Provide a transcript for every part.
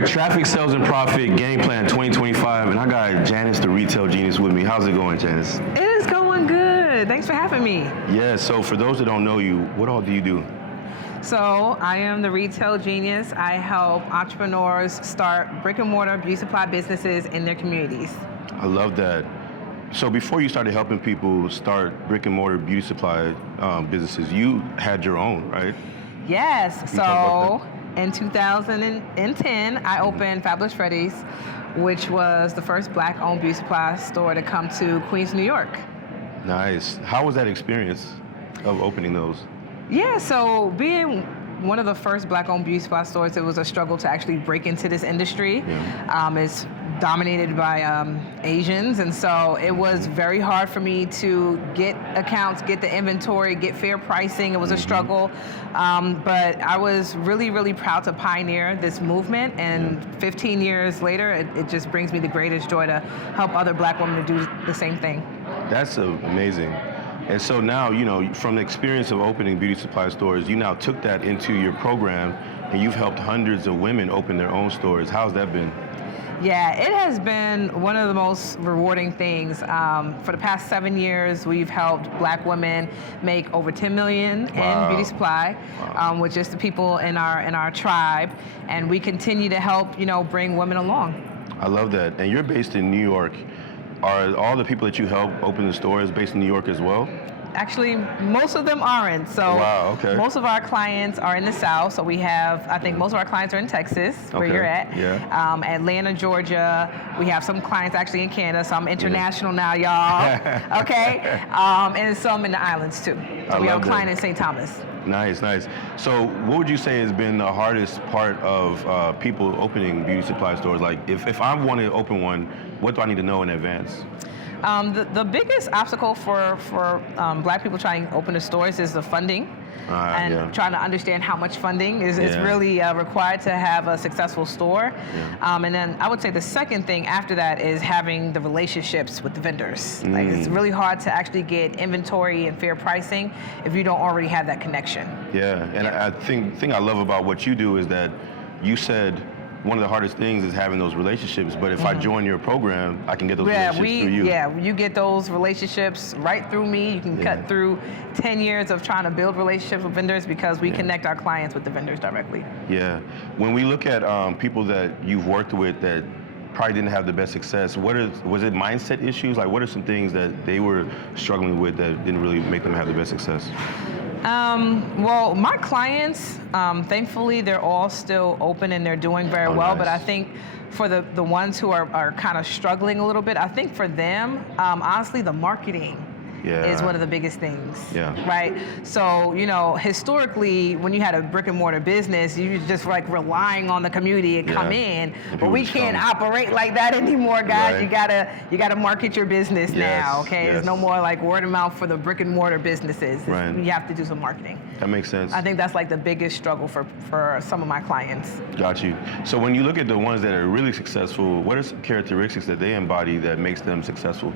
at Traffic Sales and Profit Game Plan 2025, and I got Janice, the retail genius, with me. How's it going, Janice? It is going good. Thanks for having me. Yeah, so for those that don't know you, what all do you do? So I am the retail genius. I help entrepreneurs start brick and mortar beauty supply businesses in their communities. I love that. So before you started helping people start brick and mortar beauty supply businesses, you had your own, right? Yes. So in 2010, I opened Fabulous Freddy's, which was the first Black-owned beauty supply store to come to Queens, New York. Nice. How was that experience of opening those? Yeah, so being one of the first Black-owned beauty supply stores, it was a struggle to actually break into this industry. Yeah. It's dominated by Asians, and so it was very hard for me to get accounts, get the inventory, get fair pricing. It was a struggle, but I was really, really proud to pioneer this movement, and 15 years later, it just brings me the greatest joy to help other Black women to do the same thing. That's amazing. And so now, you know, from the experience of opening beauty supply stores, you now took that into your program, and you've helped hundreds of women open their own stores. How's that been? Yeah, it has been one of the most rewarding things. For the past 7 years, we've helped Black women make over $10 million in beauty supply, with just the people in our tribe, and we continue to help, bring women along. I love that. And you're based in New York. Are all the people that you help open the stores based in New York as well? Actually, most of them aren't. So most of our clients are in the South. So we have, I think most of our clients are in Texas, where you're at. Yeah. Atlanta, Georgia. We have some clients actually in Canada, so I'm international now, y'all. Okay. And some in the islands too. So we have a client in St. Thomas. Nice, nice. So what would you say has been the hardest part of people opening beauty supply stores? Like if I want to open one, what do I need to know in advance? The biggest obstacle for Black people trying to open the stores is the funding. Trying to understand how much funding is really required to have a successful store. And then I would say the second thing after that is having the relationships with the vendors. Like it's really hard to actually get inventory and fair pricing if you don't already have that connection. Yeah, and I think I love about what you do is that you said one of the hardest things is having those relationships, but if I join your program, I can get those relationships through you. Yeah, you get those relationships right through me. You can cut through 10 years of trying to build relationships with vendors because we connect our clients with the vendors directly. Yeah. When we look at people that you've worked with that probably didn't have the best success, was it mindset issues? Like what are some things that they were struggling with that didn't really make them have the best success? Well, my clients, thankfully, they're all still open and they're doing very well. Nice. But I think for the ones who are kind of struggling a little bit, I think for them, honestly, the marketing is one of the biggest things, right? So, historically, when you had a brick and mortar business, you were just like relying on the community to come in, but we can't operate like that anymore, guys. Right. You gotta market your business now, okay? There's no more like word of mouth for the brick and mortar businesses. Right. You have to do some marketing. That makes sense. I think that's like the biggest struggle for some of my clients. Got you. So when you look at the ones that are really successful, what are some characteristics that they embody that makes them successful?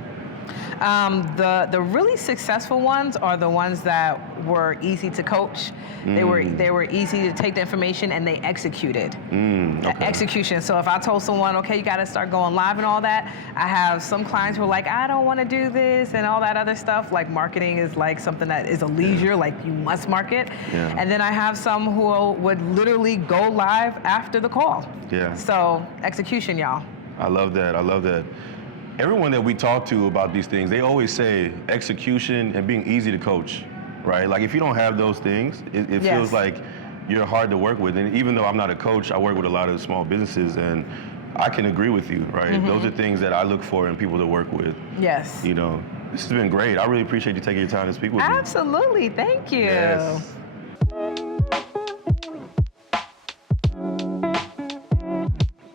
The really successful ones are the ones that were easy to coach. They were easy to take the information and they executed. Execution. So if I told someone, okay, you got to start going live and all that, I have some clients who are like, I don't want to do this and all that other stuff. Like marketing is like something that is a leisure, like you must market. And then I have some who would literally go live after the call. So execution, y'all. I love that. I love that. Everyone that we talk to about these things, they always say execution and being easy to coach, right? Like if you don't have those things, it feels like you're hard to work with. And even though I'm not a coach, I work with a lot of small businesses and I can agree with you, right? Those are things that I look for in people to work with. Yes. This has been great. I really appreciate you taking your time to speak with me. Absolutely, thank you. Yes.